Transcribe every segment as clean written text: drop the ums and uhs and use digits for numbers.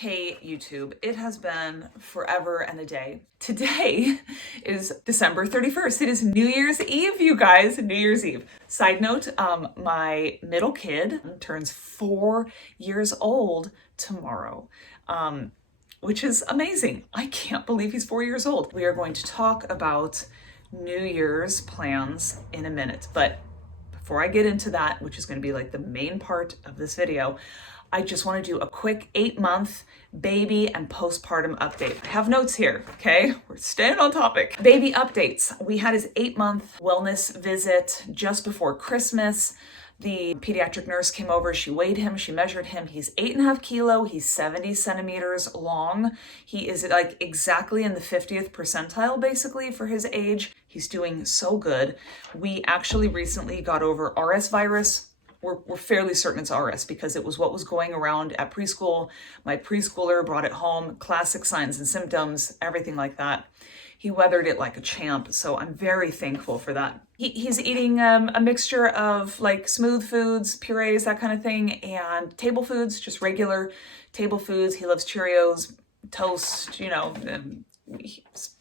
Hey YouTube, it has been forever and a day. Today is December 31st. It is New Year's Eve, you guys, New Year's Eve. Side note, my middle kid turns 4 years old tomorrow, which is amazing. I can't believe he's 4 years old. We are going to talk about New Year's plans in a minute, but before I get into that, which is going to be like the main part of this video, I just want to do a quick 8-month baby and postpartum update. I have notes here, okay? We're staying on topic. Baby updates. We had his 8-month wellness visit just before Christmas. The pediatric nurse came over, she weighed him, she measured him. He's 8.5 kilos, he's 70 centimeters long. He is like exactly in the 50th percentile basically for his age. He's doing so good. We actually recently got over RS virus. We're fairly certain it's RS because it was what was going around at preschool. My preschooler brought it home, classic signs and symptoms, everything like that. He weathered it like a champ, so I'm very thankful for that. He's eating a mixture of like smooth foods, purees, that kind of thing, and table foods, just regular table foods. He loves Cheerios, toast,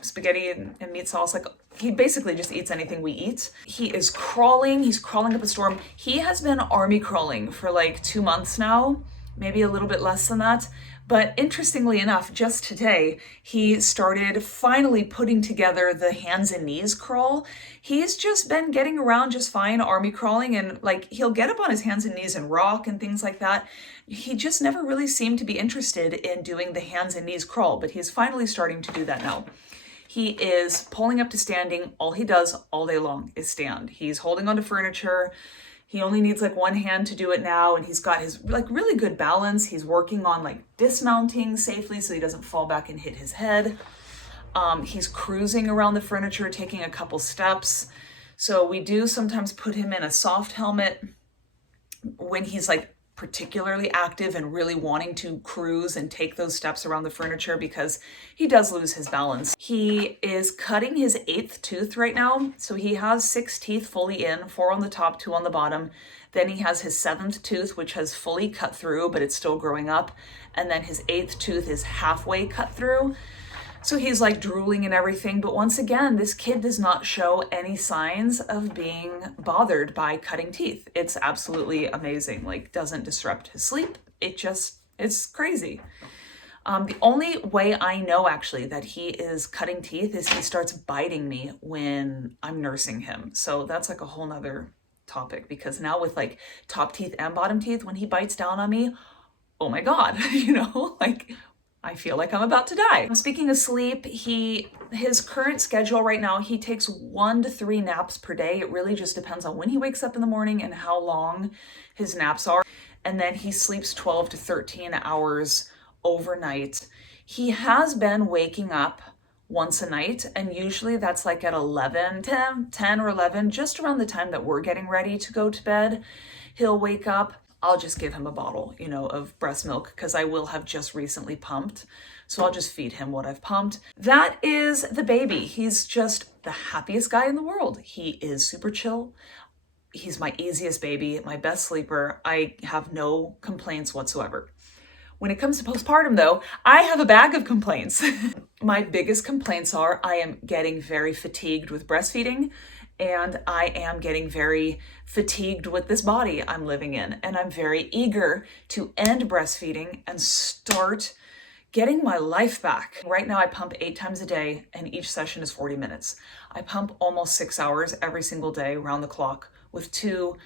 spaghetti and meat sauce. Like he basically just eats anything we eat. He is crawling. He's crawling up a storm. He has been army crawling for like 2 months now, maybe a little bit less than that. But interestingly enough, just today, he started finally putting together the hands and knees crawl. He's just been getting around just fine, army crawling, and like he'll get up on his hands and knees and rock and things like that. He just never really seemed to be interested in doing the hands and knees crawl, but he's finally starting to do that now. He is pulling up to standing. All he does all day long is stand. He's holding onto furniture. He only needs like one hand to do it now, and he's got his like really good balance. He's working on like dismounting safely so he doesn't fall back and hit his head. He's cruising around the furniture, taking a couple steps. So we do sometimes put him in a soft helmet when he's like particularly active and really wanting to cruise and take those steps around the furniture because he does lose his balance. He is cutting his 8th tooth right now. So he has 6 teeth fully in, 4 on the top, 2 on the bottom. Then he has his 7th tooth, which has fully cut through, but it's still growing up. And then his 8th tooth is halfway cut through. So he's like drooling and everything. But once again, this kid does not show any signs of being bothered by cutting teeth. It's absolutely amazing. Like doesn't disrupt his sleep. It's crazy. The only way I know actually that he is cutting teeth is he starts biting me when I'm nursing him. So that's like a whole nother topic because now with like top teeth and bottom teeth, when he bites down on me, oh my God, like I feel like I'm about to die. Speaking of sleep, his current schedule right now, he takes 1 to 3 naps per day. It really just depends on when he wakes up in the morning and how long his naps are. And then he sleeps 12 to 13 hours overnight. He has been waking up once a night, and usually that's like at 10 or 11, just around the time that we're getting ready to go to bed. He'll wake up. I'll just give him a bottle, of breast milk because I will have just recently pumped. So I'll just feed him what I've pumped. That is the baby. He's just the happiest guy in the world. He is super chill. He's my easiest baby, my best sleeper. I have no complaints whatsoever. When it comes to postpartum though, I have a bag of complaints. My biggest complaints are I am getting very fatigued with breastfeeding. And I am getting very fatigued with this body I'm living in. And I'm very eager to end breastfeeding and start getting my life back. Right now I pump 8 times a day and each session is 40 minutes. I pump almost 6 hours every single day around the clock with 2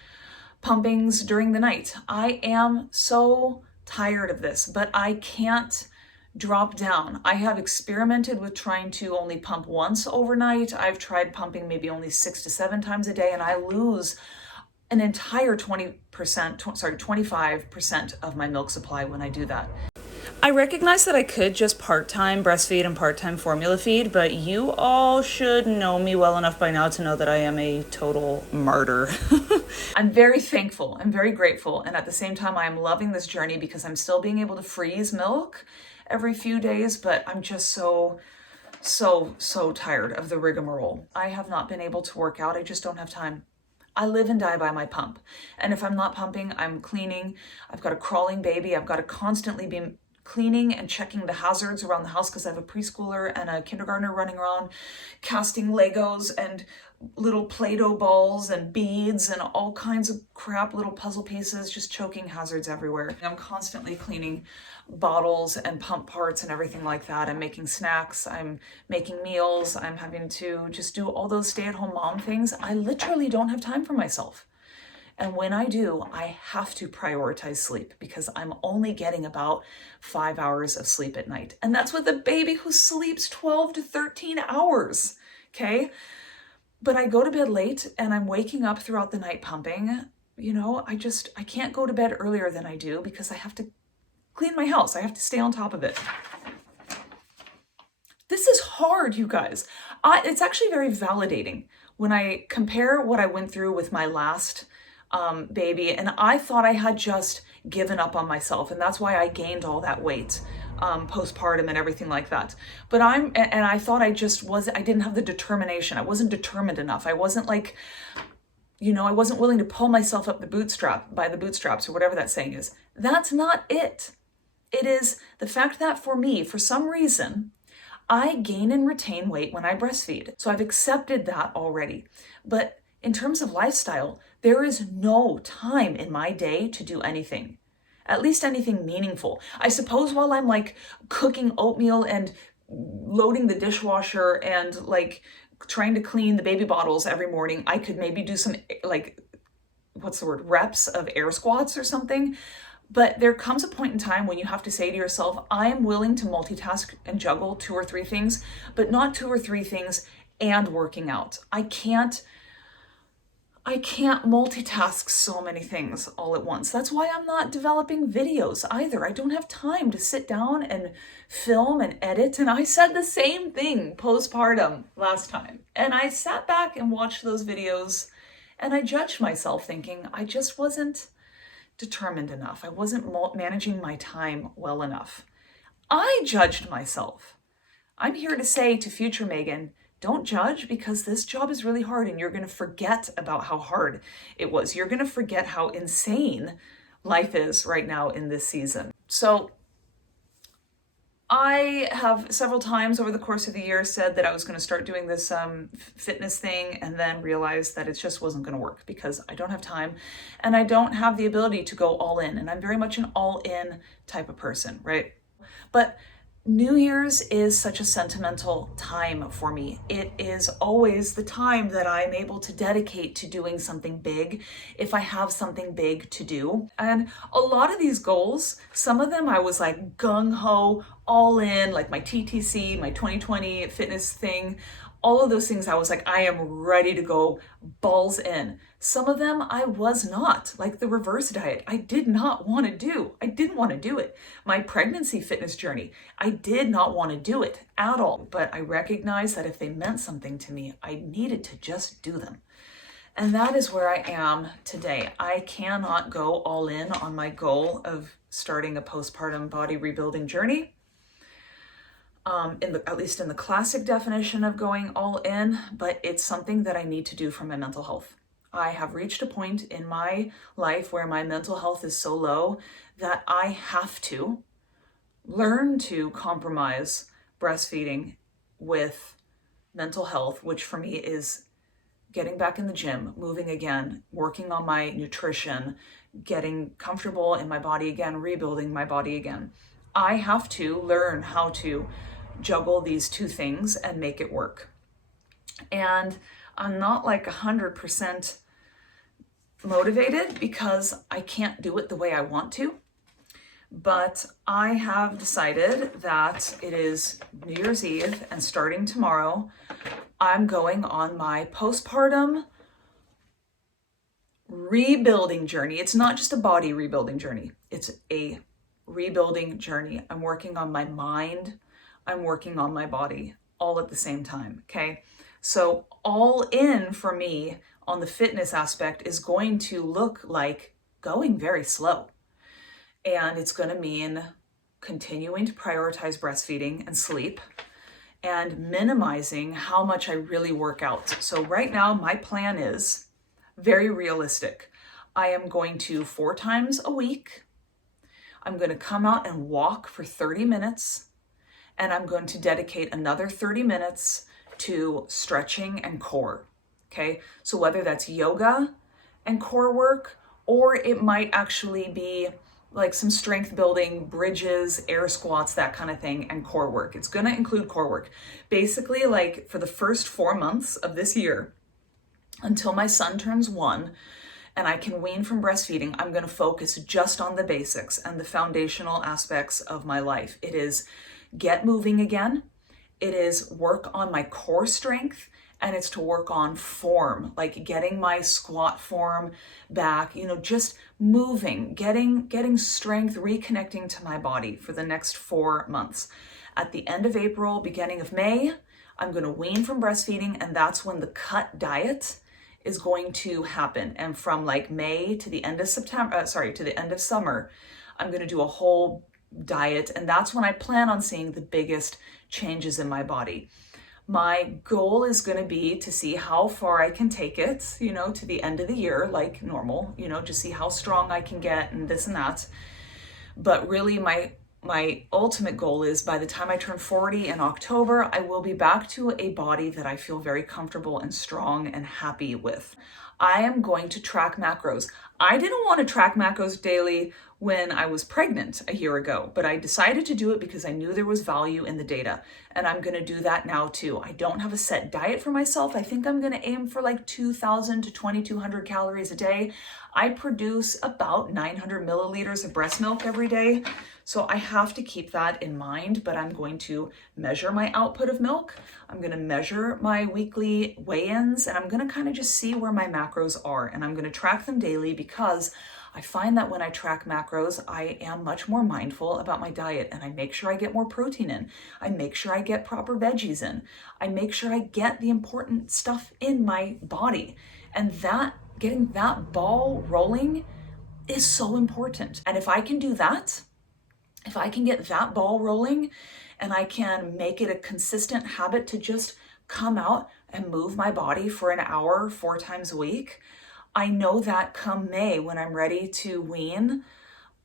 pumpings during the night. I am so tired of this, but I can't drop down. I have experimented with trying to only pump once overnight. I've tried pumping maybe only 6 to 7 times a day, and I lose an entire 25% of my milk supply when I do that. I recognize that I could just part-time breastfeed and part-time formula feed, but you all should know me well enough by now to know that I am a total martyr. I'm very thankful. I'm very grateful. And at the same time, I am loving this journey because I'm still being able to freeze milk every few days, but I'm just so tired of the rigmarole. I have not been able to work out. I just don't have time. I live and die by my pump. And if I'm not pumping, I'm cleaning. I've got a crawling baby. I've got to constantly be cleaning and checking the hazards around the house because I have a preschooler and a kindergartner running around casting Legos and little Play-Doh balls and beads and all kinds of crap, little puzzle pieces, just choking hazards everywhere. I'm constantly cleaning bottles and pump parts and everything like that. I'm making snacks, I'm making meals, I'm having to just do all those stay-at-home mom things. I literally don't have time for myself. And when I do, I have to prioritize sleep because I'm only getting about 5 hours of sleep at night. And that's with a baby who sleeps 12 to 13 hours, okay? But I go to bed late and I'm waking up throughout the night pumping. You know, I can't go to bed earlier than I do because I have to clean my house. I have to stay on top of it. This is hard, you guys. It's actually very validating when I compare what I went through with my last baby, and I thought I had just given up on myself, and that's why I gained all that weight postpartum and everything like that. But I thought I didn't have the determination. I wasn't determined enough. I wasn't like, you know, I wasn't willing to pull myself up by the bootstraps or whatever that saying is. That's not it. It is the fact that for me, for some reason, I gain and retain weight when I breastfeed. So I've accepted that already. But in terms of lifestyle, there is no time in my day to do anything, at least anything meaningful. I suppose while I'm like cooking oatmeal and loading the dishwasher and like trying to clean the baby bottles every morning, I could maybe do some like, reps of air squats or something. But there comes a point in time when you have to say to yourself, I am willing to multitask and juggle 2 or 3 things, but not 2 or 3 things and working out. I can't multitask so many things all at once. That's why I'm not developing videos either. I don't have time to sit down and film and edit. And I said the same thing postpartum last time. And I sat back and watched those videos and I judged myself thinking I just wasn't determined enough. I wasn't managing my time well enough. I judged myself. I'm here to say to future Megan, don't judge, because this job is really hard and you're going to forget about how hard it was. You're going to forget how insane life is right now in this season. So I have several times over the course of the year said that I was going to start doing this fitness thing and then realized that it just wasn't going to work because I don't have time and I don't have the ability to go all in. And I'm very much an all in type of person, right? But New Year's is such a sentimental time for me. It is always the time that I'm able to dedicate to doing something big if I have something big to do. And a lot of these goals, some of them I was like gung-ho, all in, like my TTC, my 2020 fitness thing, all of those things I was like, I am ready to go balls in. Some of them I was not, like the reverse diet. I did not want to do. I didn't want to do it. My pregnancy fitness journey, I did not want to do it at all. But I recognized that if they meant something to me, I needed to just do them. And that is where I am today. I cannot go all in on my goal of starting a postpartum body rebuilding journey. At least in the classic definition of going all in, but it's something that I need to do for my mental health. I have reached a point in my life where my mental health is so low that I have to learn to compromise breastfeeding with mental health, which for me is getting back in the gym, moving again, working on my nutrition, getting comfortable in my body again, rebuilding my body again. I have to learn how to juggle these 2 things and make it work. And I'm not like 100% motivated because I can't do it the way I want to. But I have decided that it is New Year's Eve and starting tomorrow, I'm going on my postpartum rebuilding journey. It's not just a body rebuilding journey. It's a rebuilding journey. I'm working on my mind. I'm working on my body all at the same time, okay? So all in for me on the fitness aspect is going to look like going very slow. And it's going to mean continuing to prioritize breastfeeding and sleep and minimizing how much I really work out. So right now, my plan is very realistic. I am going to 4 times a week. I'm going to come out and walk for 30 minutes, and I'm going to dedicate another 30 minutes to stretching and core. Okay, so whether that's yoga and core work, or it might actually be like some strength building, bridges, air squats, that kind of thing, and core work. It's going to include core work. Basically, like for the first 4 months of this year, until my son turns 1 and I can wean from breastfeeding, I'm going to focus just on the basics and the foundational aspects of my life. It is get moving again. It is work on my core strength, and it's to work on form, like getting my squat form back, just moving, getting strength, reconnecting to my body for the next 4 months. At the end of April, beginning of May, I'm going to wean from breastfeeding, and that's when the cut diet is going to happen. And from like May to the end of to the end of summer, I'm going to do a whole diet, and that's when I plan on seeing the biggest changes in my body. My goal is going to be to see how far I can take it, to the end of the year, like normal, just see how strong I can get and this and that. But really my ultimate goal is by the time I turn 40 in October, I will be back to a body that I feel very comfortable and strong and happy with. I am going to track macros. I didn't want to track macros daily when I was pregnant a year ago, but I decided to do it because I knew there was value in the data, and I'm going to do that now too. I don't have a set diet for myself. I think I'm going to aim for like 2,000 to 2,200 calories a day. I produce about 900 milliliters of breast milk every day, so I have to keep that in mind, but I'm going to measure my output of milk. I'm going to measure my weekly weigh-ins, and I'm going to kind of just see where my macros are, and I'm going to track them daily because I find that when I track macros, I am much more mindful about my diet, and I make sure I get more protein in. I make sure I get proper veggies in. I make sure I get the important stuff in my body. And that, getting that ball rolling is so important. And if I can do that, if I can get that ball rolling and I can make it a consistent habit to just come out and move my body for an hour 4 times a week, I know that come May, when I'm ready to wean,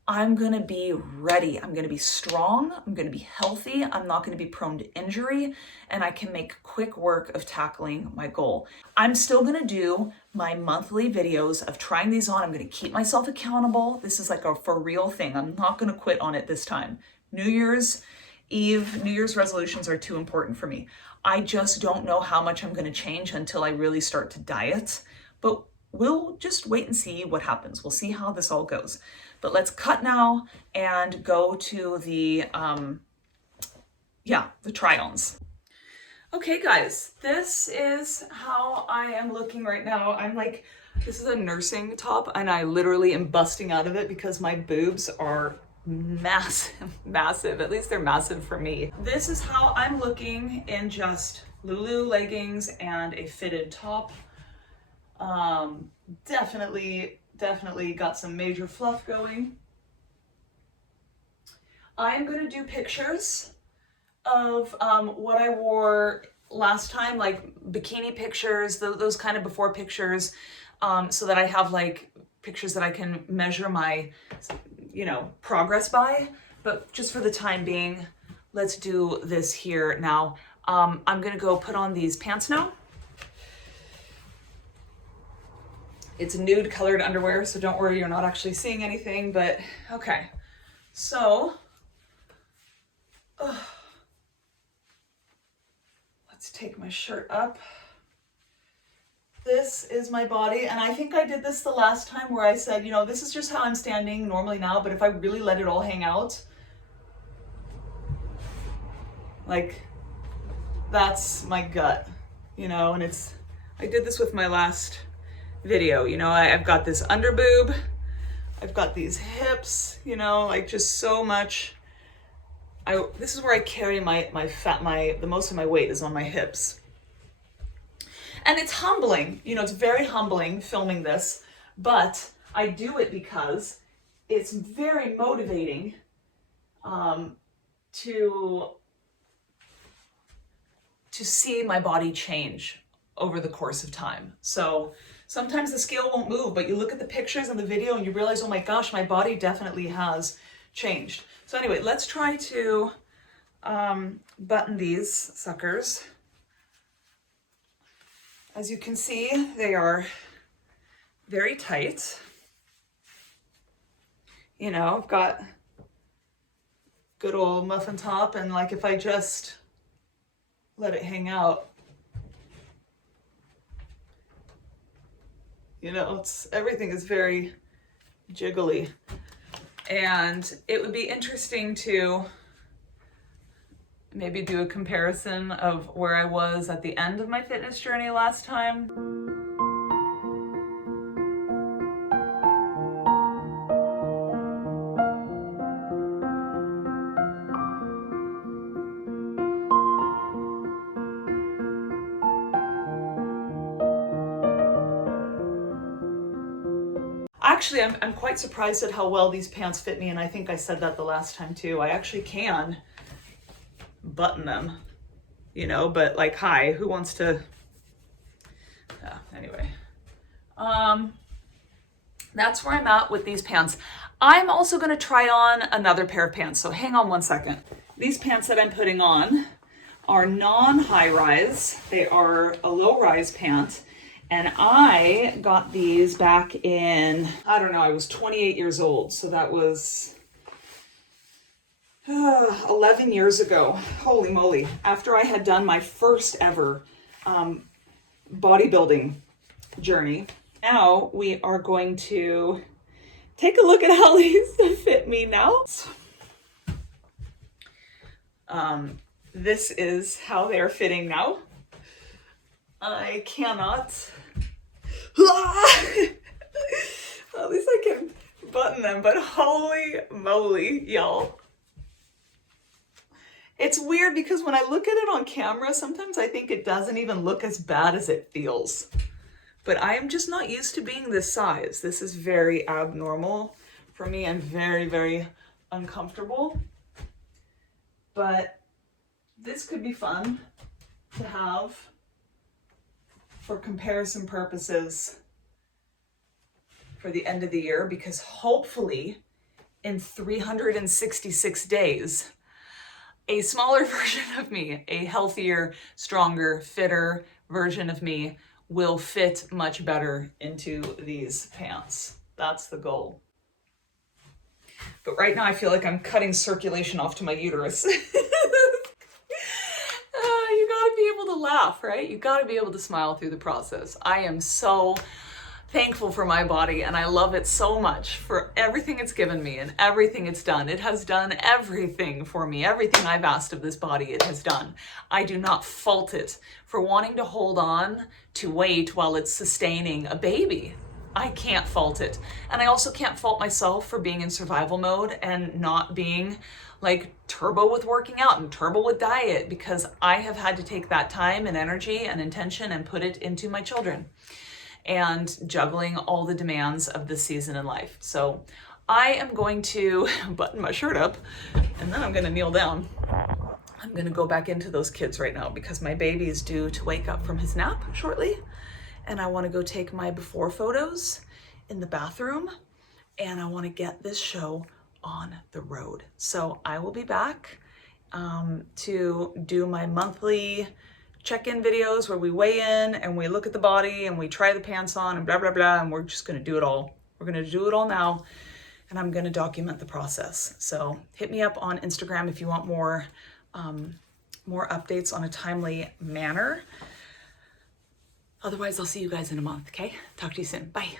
I'm going to be ready. I'm going to be strong. I'm going to be healthy. I'm not going to be prone to injury, and I can make quick work of tackling my goal. I'm still going to do my monthly videos of trying these on. I'm going to keep myself accountable. This is like a for real thing. I'm not going to quit on it this time. New Year's Eve, New Year's resolutions are too important for me. I just don't know how much I'm going to change until I really start to diet, but we'll just wait and see what happens. We'll see how this all goes. But let's cut now and go to the try-ons. Okay, guys, this is how I am looking right now. This is a nursing top, and I literally am busting out of it because my boobs are massive. At least they're massive for me. This is how I'm looking in just Lulu leggings and a fitted top. Definitely got some major fluff going. I am going to do pictures of what I wore last time, like bikini pictures, those kind of before pictures, so that I have like pictures that I can measure my, progress by. But just for the time being, let's do this here now. I'm going to go put on these pants now. It's nude colored underwear, so don't worry, you're not actually seeing anything, but okay. So, let's take my shirt up. This is my body, and I think I did this the last time where I said, this is just how I'm standing normally now, but if I really let it all hang out, like, that's my gut, and I did this with my last video, I've got this under boob, I've got these hips, just so much. This is where I carry the most of my weight is on my hips. And it's humbling, it's very humbling filming this, but I do it because it's very motivating to see my body change over the course of time. So sometimes the scale won't move, but you look at the pictures and the video and you realize, oh my gosh, my body definitely has changed. So anyway, let's try to button these suckers. As you can see, they are very tight. You know, I've got good old muffin top, and like if I just let it hang out, you know, everything is very jiggly. And it would be interesting to maybe do a comparison of where I was at the end of my fitness journey last time. Actually, I'm quite surprised at how well these pants fit me, and I think I said that the last time too. I actually can button them, you know, but like, hi, who wants to, anyway. That's where I'm at with these pants. I'm also gonna try on another pair of pants, so hang on one second. These pants that I'm putting on are non-high rise. They are a low rise pant. And I got these back in, I don't know, I was 28 years old. So that was 11 years ago. Holy moly. After I had done my first ever bodybuilding journey. Now we are going to take a look at how these fit me now. This is how they're fitting now. I cannot. At least I can button them, but holy moly, y'all. It's weird because when I look at it on camera, sometimes I think it doesn't even look as bad as it feels. But I am just not used to being this size. This is very abnormal for me. I'm very, very uncomfortable. But this could be fun to have for comparison purposes for the end of the year, because hopefully in 366 days, a smaller version of me, a healthier, stronger, fitter version of me will fit much better into these pants. That's the goal. But right now I feel like I'm cutting circulation off to my uterus. You gotta be able to laugh, right? You gotta be able to smile through the process. I am so thankful for my body, and I love it so much for everything it's given me and everything it's done. It has done everything for me. Everything I've asked of this body, it has done. I do not fault it for wanting to hold on to weight while it's sustaining a baby. I can't fault it. And I also can't fault myself for being in survival mode and not being like turbo with working out and turbo with diet, because I have had to take that time and energy and intention and put it into my children and juggling all the demands of this season in life. So I am going to button my shirt up and then I'm gonna kneel down. I'm gonna go back into those kids right now because my baby is due to wake up from his nap shortly. And I wanna go take my before photos in the bathroom, and I wanna get this show on the road. So I will be back to do my monthly check-in videos where we weigh in and we look at the body and we try the pants on and blah, blah, blah. And we're just gonna do it all. We're gonna do it all now, and I'm gonna document the process. So hit me up on Instagram if you want more updates on a timely manner. Otherwise, I'll see you guys in a month, okay? Talk to you soon. Bye.